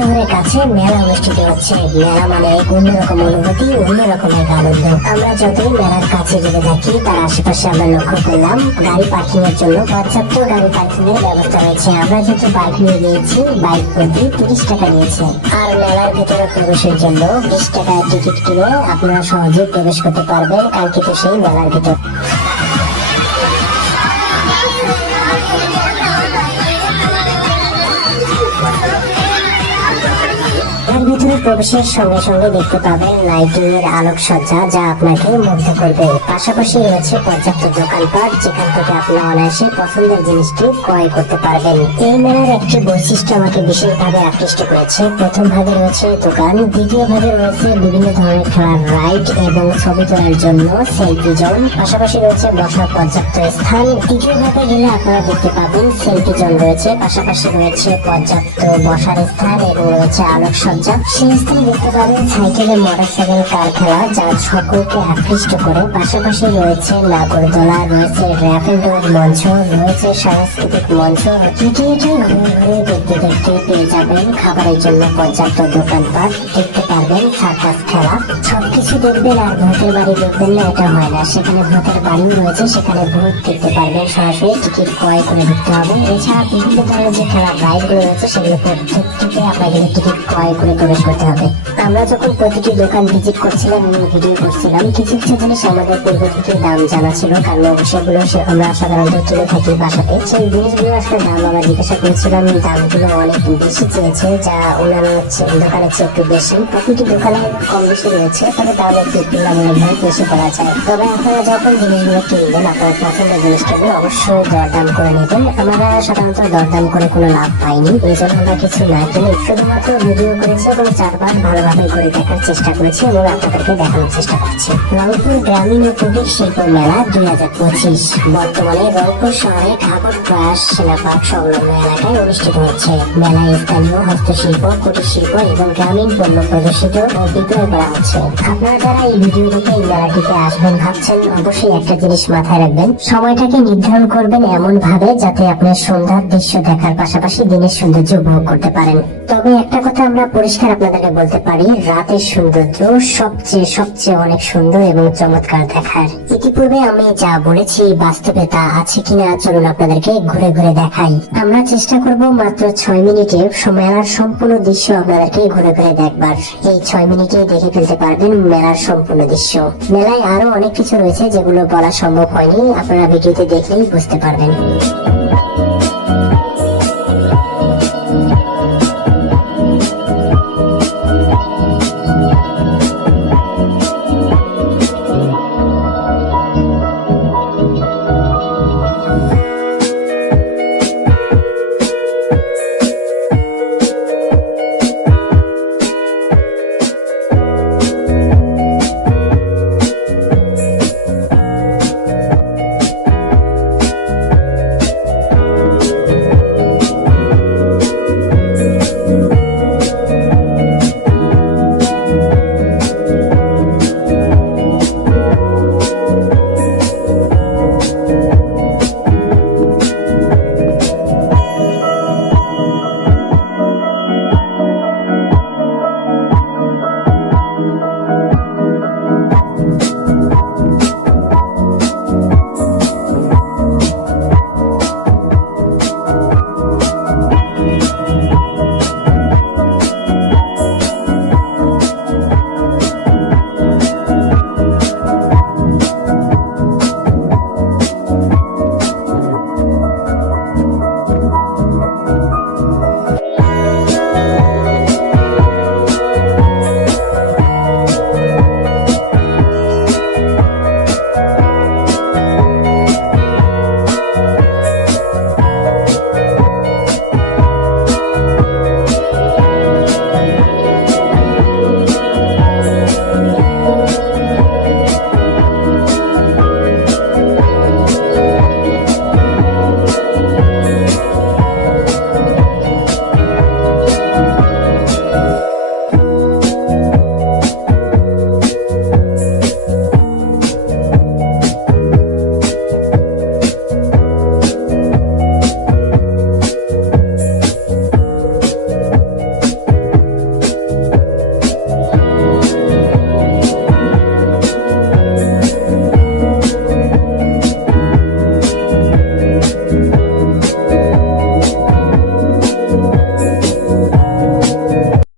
শহরের কাছে মেলা অনুষ্ঠিত হচ্ছে। মেলা মানে এক অন্যরকম অনুভূতি, অন্যরকম এক আনন্দ। আমরা যতই মেলার কাছে যেতে থাকি তার আশেপাশে আমরা লক্ষ্য করলাম গাড়ি পার্কিং এর জন্য পর্যাপ্ত গাড়ি পার্কিং এর ব্যবস্থা রয়েছে। আমরা যেহেতু বাইক নিয়ে গিয়েছি, বাইক প্রতি 30 টাকা নিয়েছে। আর মেলার ভিতরে প্রবেশের জন্য 20 টাকার টিকিট কিনে আপনারা সহজে প্রবেশ করতে পারবেন কাঙ্ক্ষিত সেই মেলার ভিতর। এর ভিতরে প্রবেশের সঙ্গে সঙ্গে দেখতে পাবেন লাইটিং এর আলোকসজ্জা, যা আপনাকে মুগ্ধ করবে। পাশাপাশি রয়েছে পর্যাপ্ত দোকানপাট, যেখান থেকে আপনারা অনায়াসে পছন্দের জিনিসটি ক্রয় করতে পারবেন। এই মেলার একটি বৈশিষ্ট্য আমাকে বিশেষভাবে আকৃষ্ট করেছে। প্রথম ভাগে রয়েছে দোকান, দ্বিতীয় ভাগে রয়েছে বিভিন্ন ধরনের খেলার রাইড এবং ছবি তোলার জন্য সেলফি জোন। পাশাপাশি রয়েছে বসার পর্যাপ্ত স্থান। তৃতীয় ভাগে গেলে আপনারা দেখতে পাবেন সেলফি জোন রয়েছে, পাশাপাশি রয়েছে পর্যাপ্ত বসার স্থান এবং রয়েছে আলোকসজ্জা। সেই স্থানে দেখতে পাবেন সাইকেল, মোটরসাইকেল, কার খেলা, যা সকলকে আকৃষ্ট করে। পাশাপাশি রয়েছে নাগরদোলা, রয়েছে র্যাপিড ডোর মঞ্চ, রয়েছে সাংস্কৃতিক মঞ্চ। এটি ঘুরে ঘুরে দেখতে দেখতে পেয়ে যাবেন খাবারের জন্য পর্যাপ্ত দোকানপাট, দেখতে পারবেন সার্কাস খেলা। সবকিছু দেখবেন আর ভূতের বাড়ি দেখবেন না, এটা হয় না। সেখানে ভূতের বাড়িও রয়েছে, সেখানে ভূত দেখতে পারবেন সরাসরি, টিকিট ক্রয় করে ঢুকতে হবে। এছাড়া বিভিন্ন ধরনের যে খেলার রাইড গুলো রয়েছে সেগুলো প্রত্যেকটিতে আপনাদের টিকিট ক্রয় করে প্রবেশ করতে হবে। আমরা যখন প্রতিটি দোকান ভিজিট করছিলাম এবং ভিডিও করছিলাম, কিছু কিছু জিনিস আমাদের পূর্ব থেকে দাম জানা ছিল, কারণ সেগুলো আমরা সাধারণত কিনে থাকি বাসাতে। সেই জিনিসগুলো আসলে দাম আমরা জিজ্ঞাসা করেছিলাম, দামগুলো অনেক বেশি চেয়েছে, যা অন্যান্য দোকানের চেয়ে একটু বেশি। প্রতিটি দোকানে কম বেশি রয়েছে, তবে দাম একটু তুলনামূলকভাবে বেশি করা যায়। তবে আপনারা যখন জিনিসগুলো কিনবেন, আপনার পছন্দের জিনিসটাকে অবশ্যই দরদাম করে নেবেন। আমরা সাধারণত দরদাম করে কোনো লাভ পাইনি, এই জন্য আমরা কিছু না কিনে শুধুমাত্র ভিডিও করেছি এবং চারবার ভালোভাবে ঘুরে দেখার চেষ্টা করেছি এবং আপনাদেরকে দেখানোর চেষ্টা করছি। রংপুর গ্রামীণ ও কুটির শিল্প মেলা 2025 বর্তমানে রংপুর শহরে ঠাকুর প্রয়াস সেনা পার্ক সংলগ্ন এলাকায় অনুষ্ঠিত হচ্ছে। মেলায় স্থানীয় হস্তশিল্প, কুটির শিল্প এবং গ্রামীণ পণ্য প্রদর্শিত ও বিক্রয় করা হচ্ছে। আপনারা যারা এই ভিডিও দেখে এই মেলাটিতে আসবেন ভাবছেন, অবশ্যই একটা জিনিস মাথায় রাখবেন, সময়টাকে নির্ধারণ করবেন এমন ভাবে যাতে আপনার সন্ধ্যার দৃশ্য দেখার পাশাপাশি দিনের সৌন্দর্য উপভোগ করতে পারেন। তবে একটা কথা আমরা পরিষ্কার আপনাদেরকে বলতে পারি, রাতের সৌন্দর্য সবচেয়ে অনেক সুন্দর এবং চমৎকার দেখার। ইতিপূর্বে আমি যা বলেছি বাস্তবে তা আছে কিনা চলুন আপনাদেরকে ঘুরে ঘুরে দেখাই। আমরা চেষ্টা করব মাত্র 6 মিনিটে মেলার সম্পূর্ণ দৃশ্য আপনাদেরকে ঘুরে ঘুরে দেখবার। এই 6 মিনিটে দেখে ফেলতে পারবেন মেলার সম্পূর্ণ দৃশ্য। মেলায় আরো অনেক কিছু রয়েছে যেগুলো বলা সম্ভব হয়নি, আপনারা ভিডিওতে দেখলেই বুঝতে পারবেন।